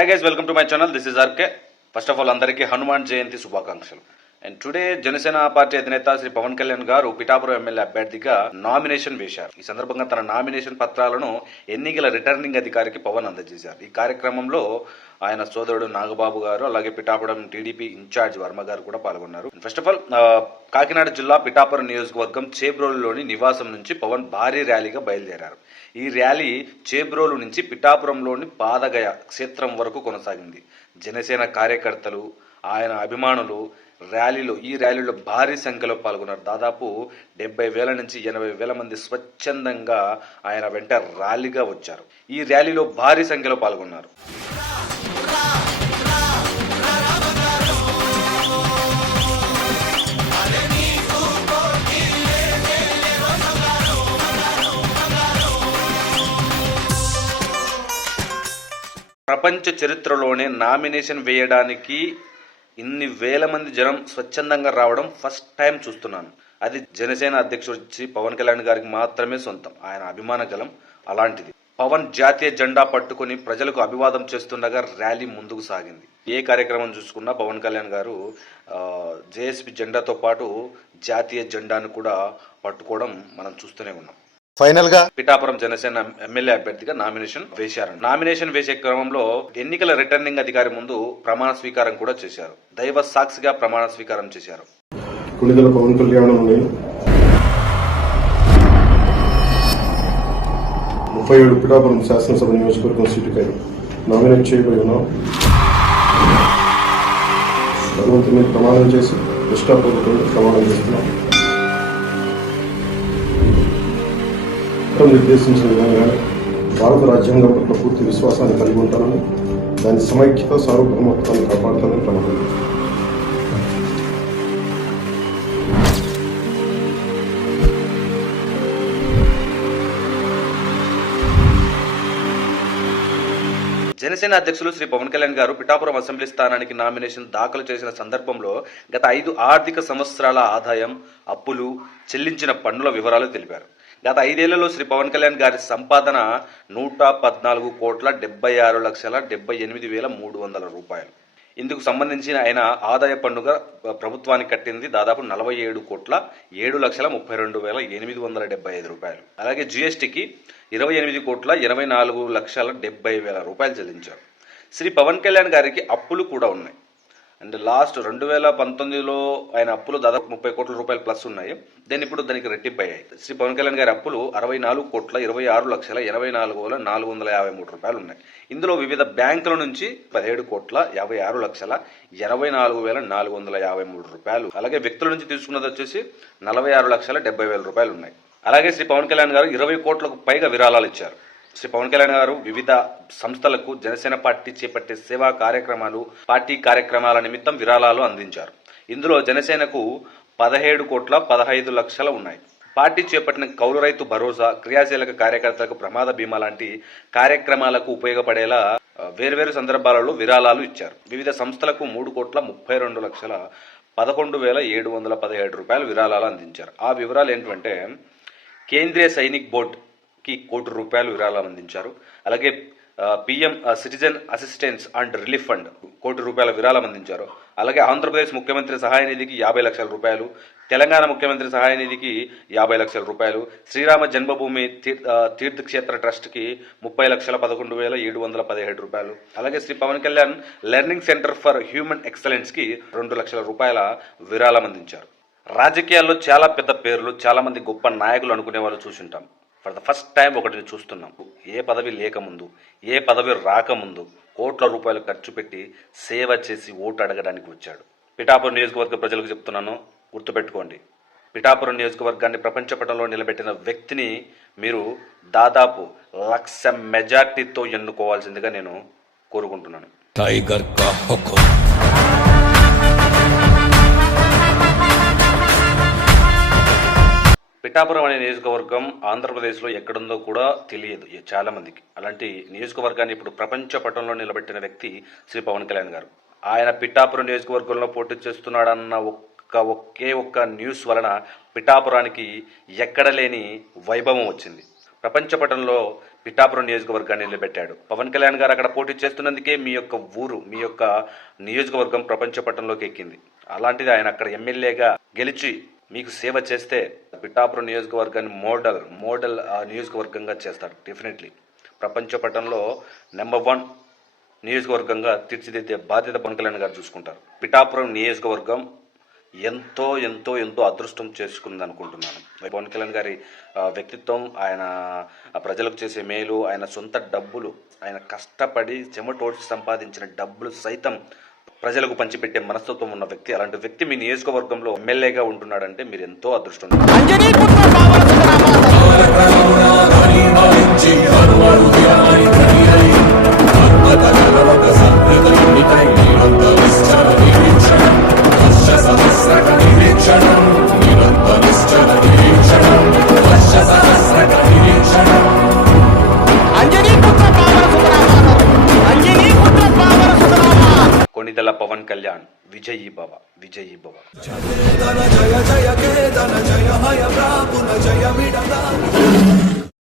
Hi guys, welcome to my channel. This is RK. First of all అందరికీ హనుమాన్ జయంతి శుభాకాంక్షలు. And today Janasena party అధినేత శ్రీ పవన్ కళ్యాణ్ గారు Pithapuram MLA అభ్యర్థిగా nomination వేశారు. ఈ సందర్భంగా తన నామినేషన్ పత్రాలను ఎన్నికల రిటర్నింగ్ అధికారికి పవన్ అందజేశారు. ఈ కార్యక్రమంలో ఆయన సోదరుడు నాగబాబు గారు, అలాగే పిఠాపురం టీడీపీ ఇన్ఛార్జ్ వర్మ గారు కూడా పాల్గొన్నారు. ఫస్ట్ ఆఫ్ ఆల్ కాకినాడ జిల్లా పిఠాపురం నియోజకవర్గం చేబ్రోలులోని నివాసం నుంచి పవన్ భారీ ర్యాలీగా బయలుదేరారు. ఈ ర్యాలీ చేబ్రోలు నుంచి పిఠాపురంలోని పాదగయ క్షేత్రం వరకు కొనసాగింది. జనసేన కార్యకర్తలు, ఆయన అభిమానులు ఈ ర్యాలీలో భారీ సంఖ్యలో పాల్గొన్నారు. దాదాపు 70,000 నుంచి 80,000 మంది స్వచ్ఛందంగా ఆయన వెంట ర్యాలీగా వచ్చారు. ఈ ర్యాలీలో భారీ సంఖ్యలో పాల్గొన్నారు. ప్రపంచ చరిత్రలోనే నామినేషన్ వేయడానికి ఇన్ని వేల మంది జనం స్వచ్ఛందంగా రావడం ఫస్ట్ టైం చూస్తున్నాను. అది జనసేన అధ్యక్షుడు శ్రీ పవన్ కళ్యాణ్ గారికి మాత్రమే సొంతం. ఆయన అభిమాన గలం అలాంటిది. పవన్ జాతీయ జెండా పట్టుకుని ప్రజలకు అభివాదం చేస్తుండగా ర్యాలీ ముందుకు సాగింది. ఏ కార్యక్రమం చూసుకున్నా పవన్ కళ్యాణ్ గారు జేఎస్పీ జెండాతో పాటు జాతీయ జెండాను కూడా పట్టుకోవడం మనం చూస్తూనే ఉన్నాం. ఫైనల్ గా పిఠాపురం జనసేన ఎమ్మెల్యే అభ్యర్థిగా నామినేషన్ వేశారు. నామినేషన్ వేసే క్రమంలో ఎన్నికల రిటర్నింగ్ అధికారి ముందు ప్రమాణ స్వీకారం కూడా చేశారు. దైవ సాక్షిగా ప్రమాణ స్వీకారం చేశారు. కొణిదెల పవన్ కళ్యాణ్ 37 పిఠాపురం శాసనసభ నియోజకవర్గం సీటుకై నామినేట్ చేయబడి ఉన్నాం. భగవంతుని మీద ప్రమాణం చేసి నిష్ఠాపూర్వకంగా ప్రమాణం చేస్తున్నాం. నిర్దేశించిన విధంగా భారత రాజ్యాంగం పట్ల పూర్తి విశ్వాసాన్ని కలిగి ఉంటానని, దాని సమైక్యత సార్వభౌమత్వాన్ని కాపాడుతానని ప్రమాణం. జనసేన అధ్యక్షులు శ్రీ పవన్ కళ్యాణ్ గారు పిఠాపురం అసెంబ్లీ స్థానానికి నామినేషన్ దాఖలు చేసిన సందర్భంలో గత 5 ఆర్థిక సంవత్సరాల ఆదాయం, అప్పులు, చెల్లించిన పన్నుల వివరాలు తెలిపారు. గత 5 ఏళ్లలో శ్రీ పవన్ కళ్యాణ్ గారి సంపాదన 114,78,300 రూపాయలు. ఇందుకు సంబంధించిన ఆయన ఆదాయ పన్నుగా ప్రభుత్వానికి కట్టింది దాదాపు 47,32,875 రూపాయలు. అలాగే జీఎస్టీకి 28,84,70,000 రూపాయలు చెల్లించారు. శ్రీ పవన్ కళ్యాణ్ గారికి అప్పులు కూడా ఉన్నాయి. అండ్ లాస్ట్ 2019లో ఆయన అప్పులు దాదాపు 30 కోట్ల రూపాయలు ప్లస్ ఉన్నాయి. ఇప్పుడు దానికి రెట్టింపు అయ్యాయి. శ్రీ పవన్ కళ్యాణ్ గారి అప్పులు 64,26,84,453 రూపాయలు ఉన్నాయి. ఇందులో వివిధ బ్యాంకుల నుంచి 17,56,84,453 రూపాయలు, అలాగే వ్యక్తుల నుంచి తీసుకున్నది వచ్చేసి 46,70,000 రూపాయలు ఉన్నాయి. అలాగే శ్రీ పవన్ కళ్యాణ్ గారు 20 కోట్లకు పైగా విరాళాలు ఇచ్చారు. శ్రీ పవన్ కళ్యాణ్ గారు వివిధ సంస్థలకు జనసేన పార్టీ చేపట్టే సేవా కార్యక్రమాలు, పార్టీ కార్యక్రమాల నిమిత్తం విరాళాలు అందించారు. ఇందులో జనసేనకు 17,15,00,000 ఉన్నాయి. పార్టీ చేపట్టిన కౌలు రైతు భరోసా, క్రియాశీలక కార్యకర్తలకు ప్రమాద బీమా లాంటి కార్యక్రమాలకు ఉపయోగపడేలా వేర్వేరు సందర్భాలలో విరాళాలు ఇచ్చారు. వివిధ సంస్థలకు 3,32,11,717 రూపాయలు విరాళాలు అందించారు. ఆ వివరాలు ఏంటంటే కేంద్రీయ సైనిక్ బోర్డ్ కి ₹1 కోటి విరాళాలు అందించారు. అలాగే PM citizen assistance and relief fund ₹1 కోటి విరాళం అందించారు. అలాగే ఆంధ్రప్రదేశ్ ముఖ్యమంత్రి సహాయ నిధికి 50 లక్షల రూపాయలు, తెలంగాణ ముఖ్యమంత్రి సహాయ నిధికి 50 లక్షల రూపాయలు, శ్రీరామ జన్మభూమి తీర్థక్షేత్ర ట్రస్ట్కి 30,11,717 రూపాయలు, అలాగే Shri Pawan Kalyan learning centre for human ఎక్సలెన్స్కి 2 లక్షల రూపాయల విరాళం అందించారు. రాజకీయాల్లో చాలా పెద్ద పేర్లు, చాలా మంది గొప్ప నాయకులు అనుకునే వాళ్ళు చూసుంటాం. ఫర్ ద ఫస్ట్ టైం ఒకటిని చూస్తున్నాం. ఏ పదవి లేకముందు, ఏ పదవి రాకముందు కోట్ల రూపాయలు ఖర్చు పెట్టి సేవ చేసి ఓటు అడగడానికి వచ్చాడు. పిఠాపురం నియోజకవర్గ ప్రజలకు చెప్తున్నాను, గుర్తుపెట్టుకోండి. పిఠాపురం నియోజకవర్గాన్ని ప్రపంచ పటంలో నిలబెట్టిన వ్యక్తిని మీరు దాదాపు 1,00,000 మెజార్టీతో ఎన్నుకోవాల్సిందిగా నేను కోరుకుంటున్నాను. టైగర్ కా హుకుం. పిఠాపురం అనే నియోజకవర్గం ఆంధ్రప్రదేశ్లో ఎక్కడుందో కూడా తెలియదు చాలా మందికి. అలాంటి నియోజకవర్గాన్ని ఇప్పుడు ప్రపంచ పటంలో నిలబెట్టిన వ్యక్తి శ్రీ పవన్ కళ్యాణ్ గారు. ఆయన పిఠాపురం నియోజకవర్గంలో పోటీ చేస్తున్నాడన్న ఒకే ఒక్క న్యూస్ వలన పిఠాపురానికి ఎక్కడ లేని వైభవం వచ్చింది. ప్రపంచ పటంలో పిఠాపురం నియోజకవర్గాన్ని నిలబెట్టాడు. పవన్ కళ్యాణ్ గారు అక్కడ పోటీ చేస్తున్నందుకే మీ యొక్క ఊరు, మీ యొక్క నియోజకవర్గం ప్రపంచ పటంలోకి ఎక్కింది. అలాంటిది ఆయన అక్కడ ఎమ్మెల్యేగా గెలిచి మీకు సేవ చేస్తే పిఠాపురం నియోజకవర్గాన్ని మోడల్ నియోజకవర్గంగా చేస్తారు. డెఫినెట్లీ ప్రపంచ పటంలో నెంబర్ 1 నియోజకవర్గంగా తీర్చిదిద్దే బాధ్యత పవన్ కళ్యాణ్ గారు చూసుకుంటారు. పిఠాపురం నియోజకవర్గం ఎంతో ఎంతో ఎంతో అదృష్టం చేసుకుంది అనుకుంటున్నాను. పవన్ కళ్యాణ్ గారి వ్యక్తిత్వం, ఆయన ప్రజలకు చేసే మేలు, ఆయన సొంత డబ్బులు, ఆయన కష్టపడి చెమటోడ్చి సంపాదించిన డబ్బులు సైతం ప్రజలకు పంచిపెట్టే మనస్తత్వం ఉన్న వ్యక్తి. అలాంటి వ్యక్తి మీ నియోజకవర్గంలో ఎమ్మెల్యేగా ఉంటున్నాడంటే మీరు ఎంతో అదృష్టం. కొణిదెల పవన్ కళ్యాణ్ విజయీ భవ, విజయీ భవ.